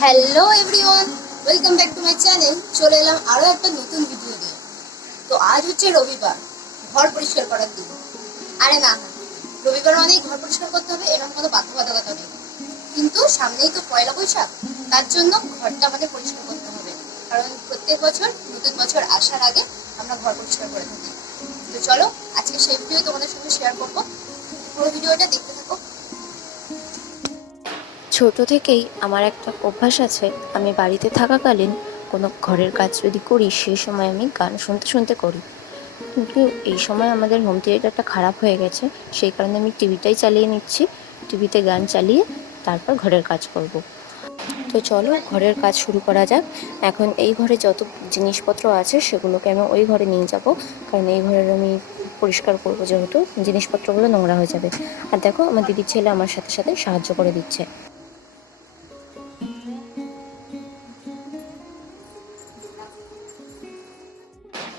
Hello everyone welcome back to my channel চলে এলাম আরও একটা নতুন ভিডিও নিয়ে। তো আজ হচ্ছে রবিবার, ঘর পরিষ্কার করার দিন। আরে না না রবিবার অনেক ঘর পরিষ্কার করতে হবে, এরকম কোনো বাধ্যবাধকতা নেই। কিন্তু সামনেই তো পয়লা বৈশাখ, তার জন্য ঘরটা আমাদের পরিষ্কার করতে হবে। কারণ প্রত্যেক বছর, নতুন বছর আসার আগে আমরা ঘর পরিষ্কার করে থাকি। তো চলো, আজকে সেই ভিডিও তোমাদের সঙ্গে শেয়ার করব। ছোট থেকেই আমার একটা অভ্যাস আছে, আমি বাড়িতে থাকাকালীন কোনো ঘরের কাজ যদি করি সেই সময় আমি গান শুনতে শুনতে করি। কিন্তু এই সময় আমাদের হোম থিয়েটারটা খারাপ হয়ে গেছে, সেই কারণে আমি টিভিটাই চালিয়ে নিচ্ছি। টিভিতে গান চালিয়ে তারপর ঘরের কাজ করব। তো চলো ঘরের কাজ শুরু করা যাক। এখন এই ঘরে যত জিনিসপত্র আছে, সেগুলোকে আমি ওই ঘরে নিয়ে যাব। কারণ এই ঘরের আমি পরিষ্কার করব যেহেতু জিনিসপত্রগুলো নোংরা হয়ে যাবে। আর দেখো, আমার দিদির ছেলে আমার সাথে সাথে সাহায্য করে দিচ্ছে।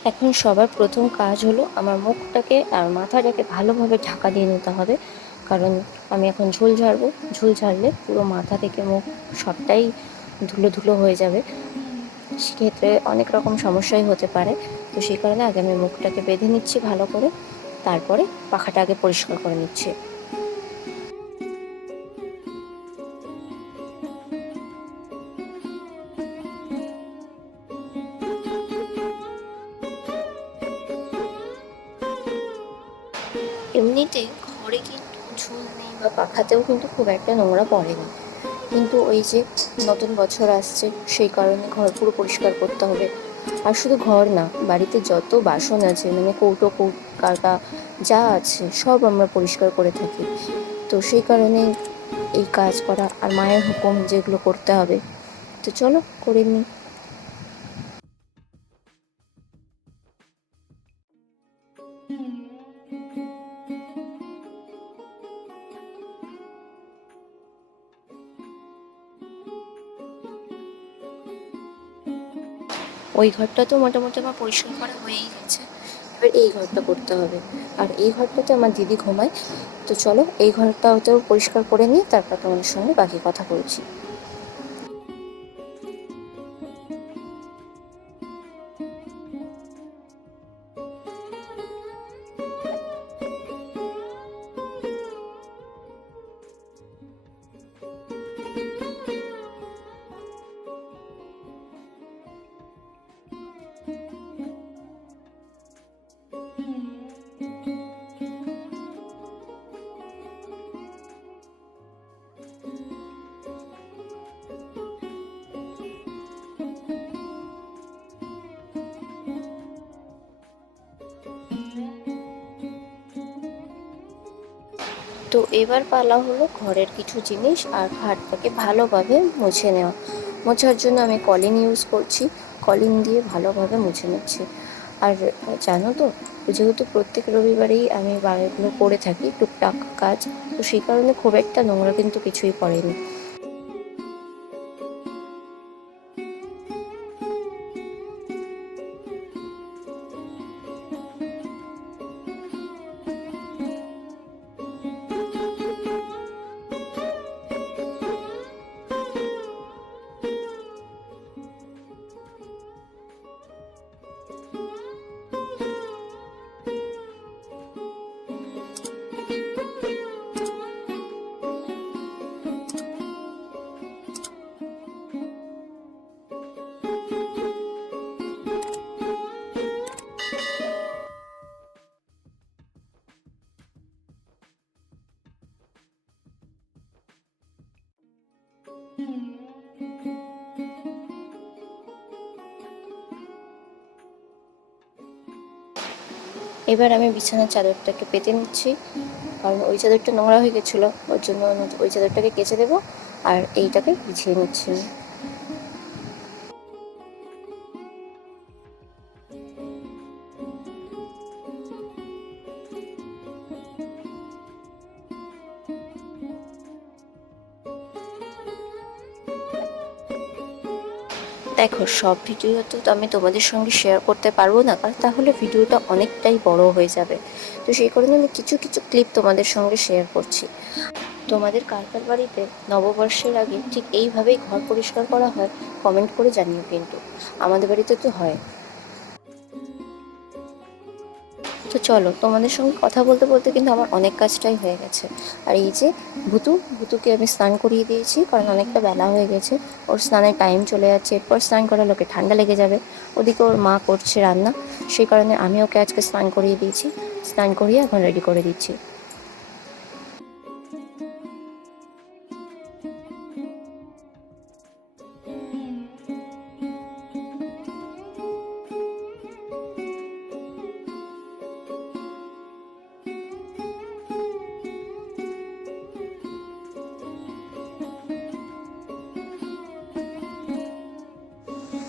এখন সবার প্রথম কাজ হলো আমার মুখটাকে আর মাথাটাকে ভালোভাবে ঢাকা দিয়ে নিতে হবে। কারণ আমি এখন ঝুল ঝাড়বো। ঝুল ঝাড়লে পুরো মাথা থেকে মুখ সবটাই ধুলো ধুলো হয়ে যাবে। সেক্ষেত্রে অনেক রকম সমস্যাই হতে পারে। তো সেই কারণে আগে আমি মুখটাকে বেঁধে নিচ্ছি ভালো করে। তারপরে পাখাটা আগে পরিষ্কার করে নিচ্ছি। এমনিতে ঘরে কিন্তু ঝুল নেই বা পাখাতেও কিন্তু খুব একটা নোংরা পড়েনি। কিন্তু ওই যে নতুন বছর আসছে, সেই কারণে ঘর পুরো পরিষ্কার করতে হবে। আর শুধু ঘর না, বাড়িতে যত বাসন আছে মানে কৌটো কৌট কাটা যা আছে, সব আমরা পরিষ্কার করে থাকি। তো সেই কারণে এই কাজ করা আর মায়ের হুকুম যেগুলো করতে হবে। তো চলো, করে নিই। ওই ঘরটা তো মোটামুটি আমার পরিষ্কার করা হয়েই গেছে। এবার এই ঘরটা করতে হবে। আর এই ঘরটাতে আমার দিদি ঘুমায়। তো চলো, এই ঘরটা হয়তো পরিষ্কার করে নিয়ে তারপর তোমাদের সঙ্গে বাকি কথা বলছি। তো এবার পালা হলো ঘরের কিছু জিনিস আর খাটটাকে ভালোভাবে মুছে নেওয়া। মোছার জন্য আমি কলিন ইউজ করছি। কলিন দিয়ে ভালোভাবে মুছে নিচ্ছি। আর জানো তো, যেহেতু প্রত্যেক রবিবারেই আমি বাড়িগুলো করে থাকি, টুকটাক কাজ, তো সেই কারণে খুব একটা নোংরা কিন্তু কিছুই পড়েনি। এবার আমি বিছানার চাদরটাকে পেতে নিচ্ছি। কারণ ওই চাদরটা নোংরা হয়ে গেছিল, ওর জন্য ওই চাদরটাকে কেচে দেবো আর এইটাকে বিছিয়ে নিচ্ছি। দেখো, সব ভিডিও তো আমি তোমাদের সঙ্গে শেয়ার করতে পারব না কারণ তাহলে ভিডিওটা অনেকটাই বড় হয়ে যাবে। তো সেই কারণে আমি কিছু কিছু ক্লিপ তোমাদের সঙ্গে শেয়ার করছি। তোমাদের কার কার বাড়িতে নববর্ষের আগে ঠিক এইভাবেই ঘর পরিষ্কার করা হয় কমেন্ট করে জানিও কিন্তু। আমাদের বাড়িতে তো হয়। তো চলো, তোমাদের সঙ্গে কথা বলতে বলতে কিন্তু আমার অনেক কাজটাই হয়ে গেছে। আর এই যে ভুতু, ভুতুকে আমি স্নান করিয়ে দিয়েছি, কারণ অনেকটা বেলা হয়ে গেছে। ওর স্নানের টাইম চলে যাচ্ছে, এরপর স্নান করার লোকে ঠান্ডা লেগে যাবে। ওদিকে ওর মা করছে রান্না, সেই কারণে আমি ওকে আজকে স্নান করিয়ে দিয়েছি। স্নান করিয়ে এখন রেডি করে দিচ্ছি।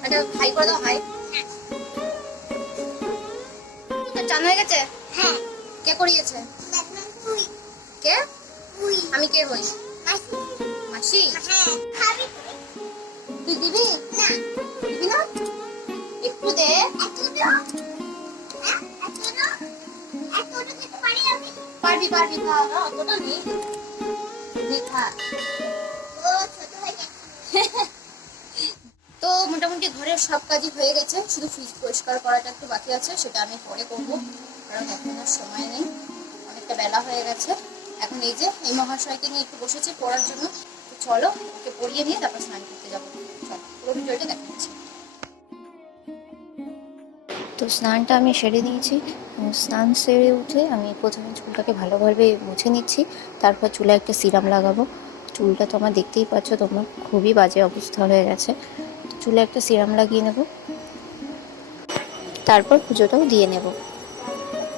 একটা হাই করে দাও হাই চান হয়ে গেছে? হ্যাঁ। কে করিয়েছে? কে? আমি কে হই? মাসি। হ্যাঁ। তুই? দিবি? না। দিবি না? একটু দে। হ্যাঁ? পারবি পারবি খা। অতটা নেই। খা। মোটামুটি ঘরের সব কাজই হয়ে গেছে, শুধু ফ্রিজ পরিষ্কার করাটা একটু বাকি আছে, সেটা আমি পরে করব, কারণ এখন আর সময় নেই, অনেকটা বেলা হয়ে গেছে। এখন এই যে, এই মহাশয়কে নিয়ে একটু বসেছি পড়ার জন্য চলো, ওকে পড়িয়ে নিয়ে তারপর স্নান করতে যাব। চলো, পুরো ভিডিওটা দেখাচ্ছি তো স্নানটা আমি সেরে নিয়েছি স্নান সেরে উঠে আমি প্রথমে চুলটাকে ভালোভাবে মুছে নিচ্ছি, তারপর চুলে একটা সিরাম লাগাবো। চুলটা তো আমার দেখতেই পাচ্ছ, তোমার, খুবই বাজে অবস্থা হয়ে গেছে। চুলে একটা সিরাম লাগিয়ে নেব। তারপর পুজোটাও দিয়ে নেব।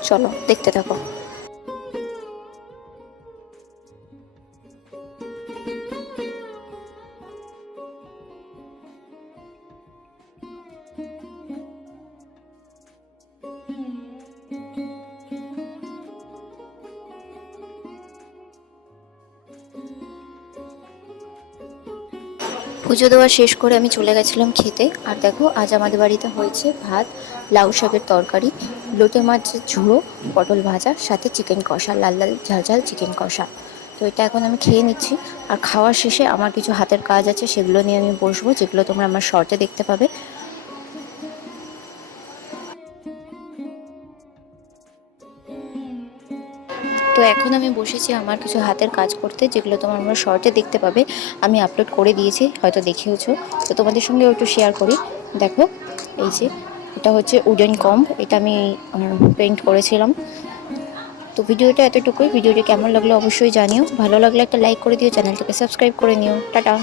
চলো দেখতে থাকো। পুজো দেওয়া শেষ করে আমি চলে গেছিলাম খেতে। আর দেখো, আজ আমাদের বাড়িতে হয়েছে ভাত, লাউ শাকের তরকারি, লোটে মাছের ঝুড়ো, পটল ভাজা, সাথে চিকেন কষা, লাল লাল ঝাল ঝাল চিকেন কষা। তো এটা এখন আমি খেয়ে নিচ্ছি। আর খাওয়ার শেষে আমার কিছু হাতের কাজ আছে, সেগুলো নিয়ে আমি বসবো, যেগুলো তোমরা আমার শর্টে দেখতে পাবে। তো এখন আমি বসেছি আমার কিছু হাতের কাজ করতে, যেগুলো তোমার আমার শর্টে দেখতে পাবে। আমি আপলোড করে দিয়েছি, হয়তো দেখেওছো। তো তোমাদের সঙ্গে একটু শেয়ার করি। দেখো, এই যে, এটা হচ্ছে উডেন কম্ব এটা আমি পেন্ট করেছিলাম। তো ভিডিওটা এতটুকুই। ভিডিওটা কেমন লাগল অবশ্যই জানিও। ভালো লাগলে একটা লাইক করে দিও, চ্যানেলটাকে সাবস্ক্রাইব করে নিও। টাটা!